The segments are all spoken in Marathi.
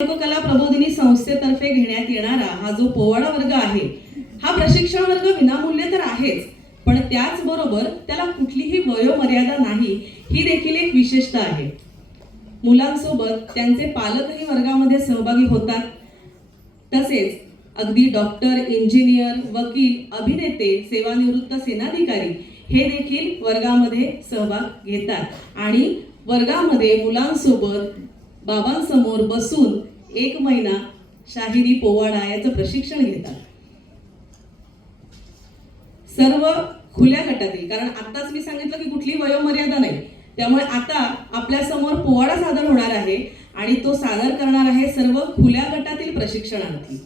लोककला प्रबोधिनी संस्थेतर्फे घेण्यात येणारा हा जो पोवाडा वर्ग आहे हा प्रशिक्षण वर्ग विनामूल्य तर आहेच पण त्याचबरोबर त्याला कुठलीही वयोमर्यादा नाही ही देखील एक विशेषता आहे. मुलांसोबत त्यांचे पालकही वर्गामध्ये सहभागी होतात. तसेच अगदी डॉक्टर इंजिनियर वकील अभिनेते सेवानिवृत्त सेनाधिकारी हे देखील वर्गामध्ये सहभाग घेतात. आणि वर्गामध्ये मुलांसोबत बाबांसमोर बसून एक महिना शाहिरी पोवाडा याचं प्रशिक्षण घेतात. सर्व खुल्या गटातील कारण आताच मी सांगितलं की कुठली वयोमर्यादा नाही. त्यामुळे आता आपल्यासमोर पोवाडा सादर होणार आहे आणि तो सादर करणार आहे सर्व खुल्या गटातील प्रशिक्षणार्थी.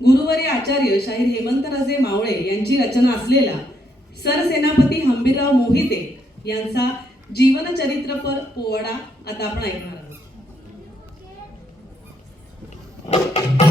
गुरुवारी आचार्य शाहीर हेमंतराजे मावळे यांची रचना असलेला सरसेनापती हंबीरराव मोहिते यांचा जीवनचरित्रपर पोवाडा आता आपण ऐकणार आहोत. Thank you.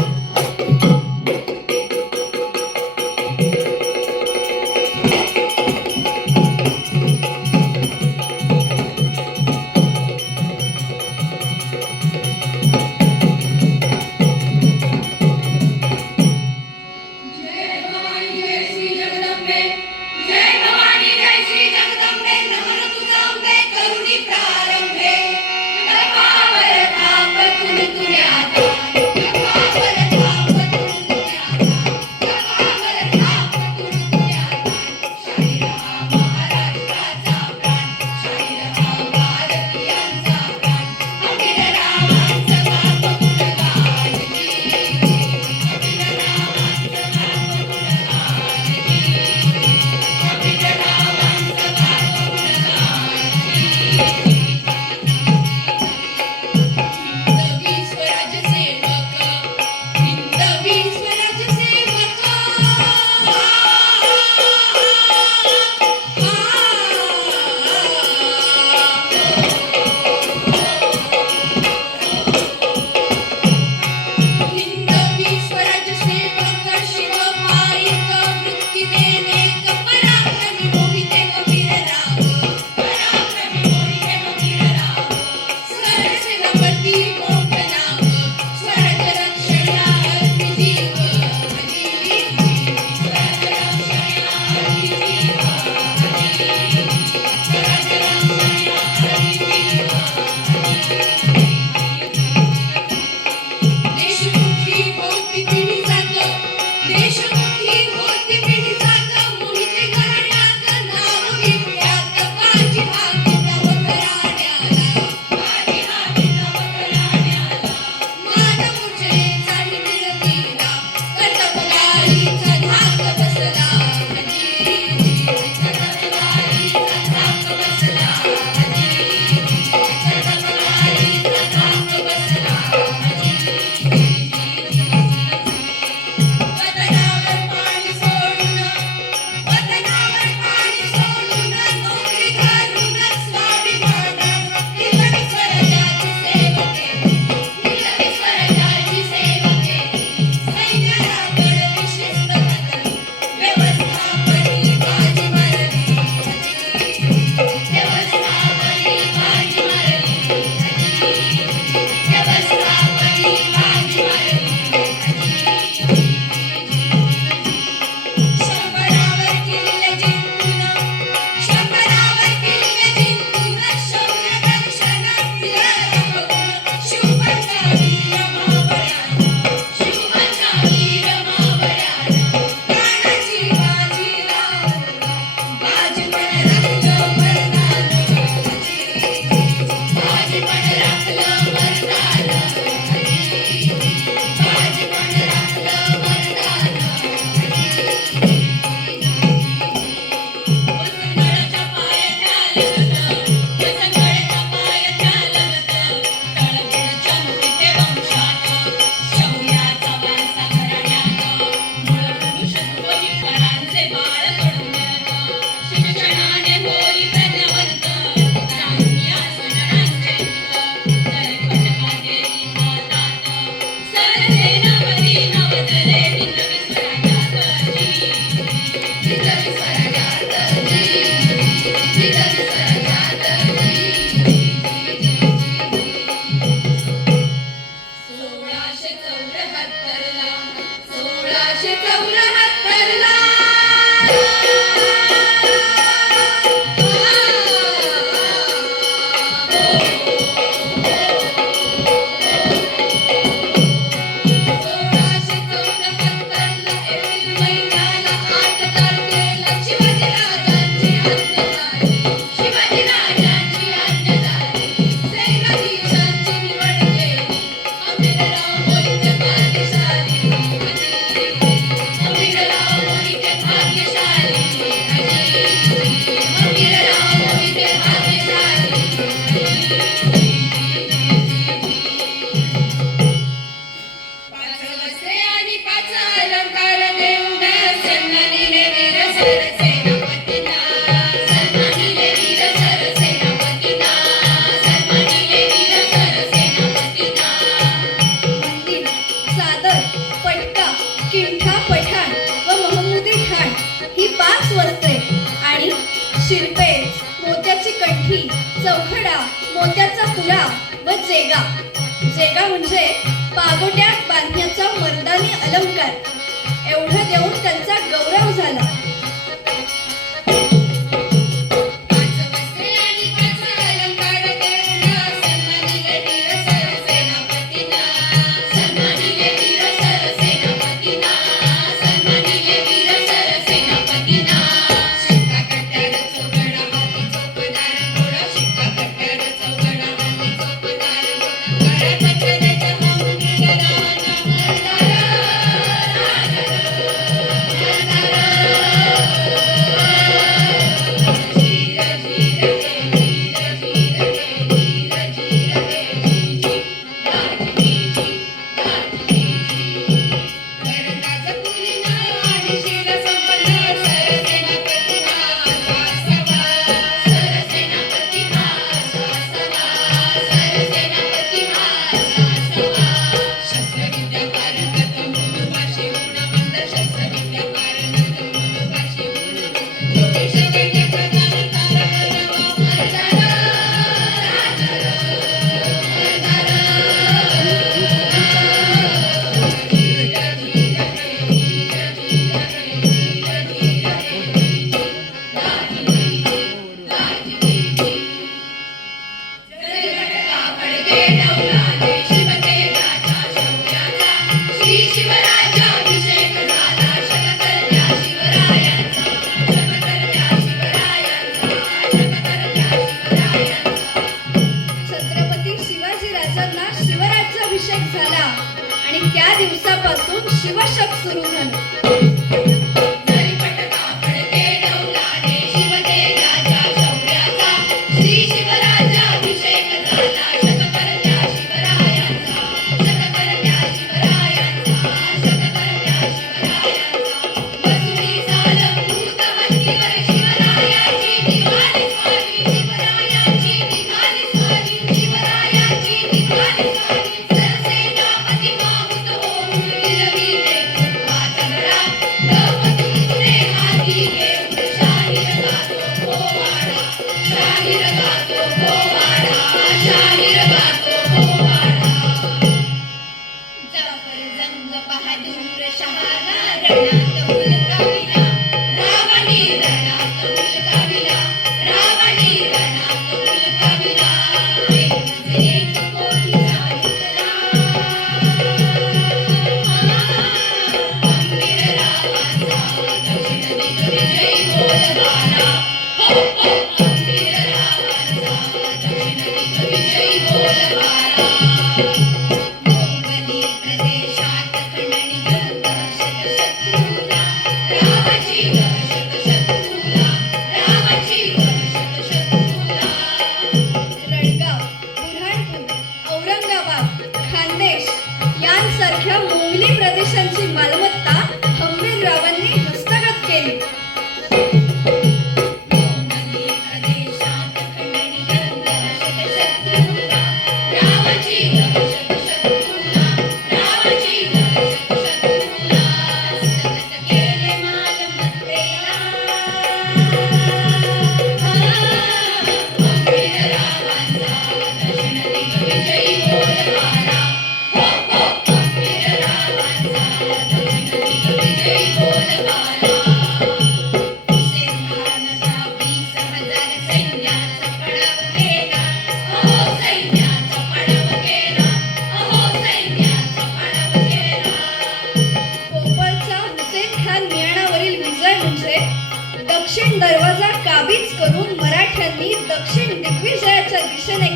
पागोट्याचा पुरा व जेगा. जेगा म्हणजे पागोट्यात बांधण्याचा मर्दानी अलंकार. एवढं देऊन त्यांचा गौरव झाला. तेव्हापासून शिवशक सुरू झाले 这你是那个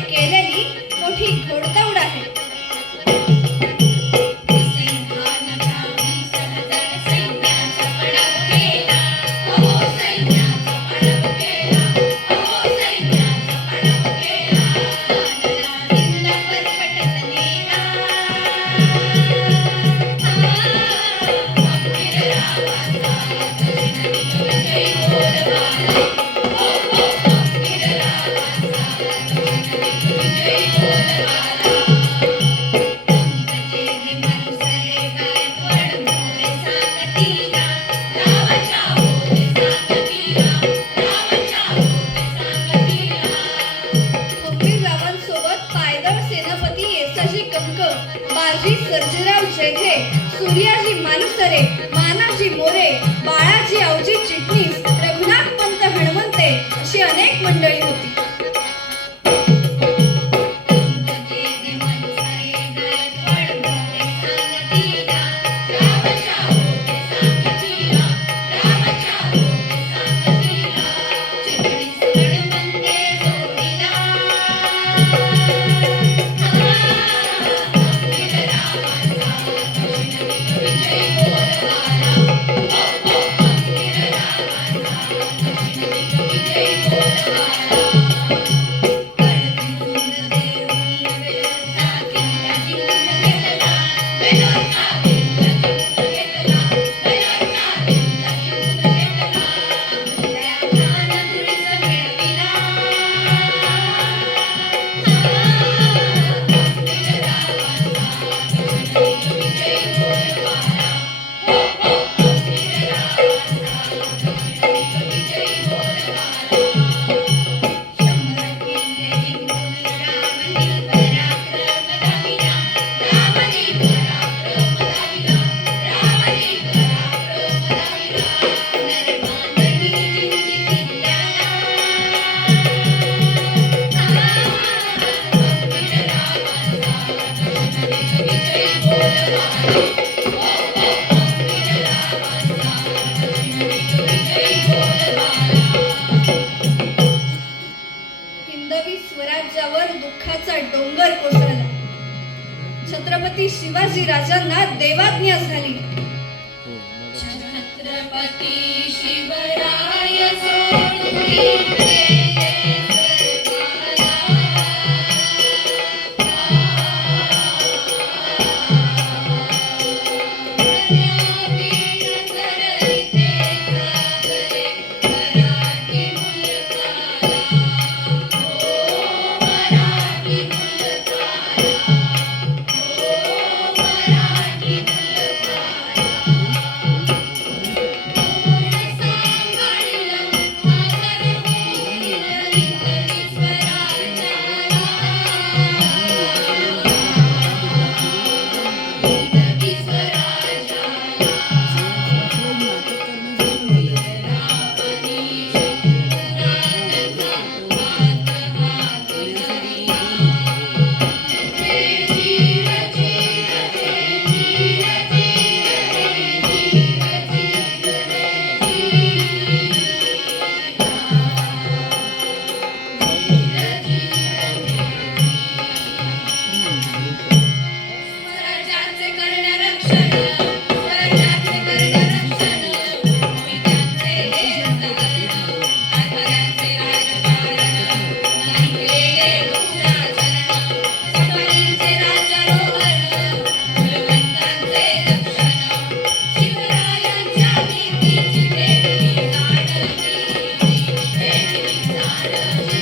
जयराम शेंडे सूर्याजी मानसरे मानाजी मोरे बाळाजी अवजी चिटणीस रघुनाथ पंत हणवंते अशी अनेक मंडळी होती. डोंगर कोसळला. छत्रपती शिवाजी राजांना देवाज्ञा झाली. छत्रपती शिवराय Yeah.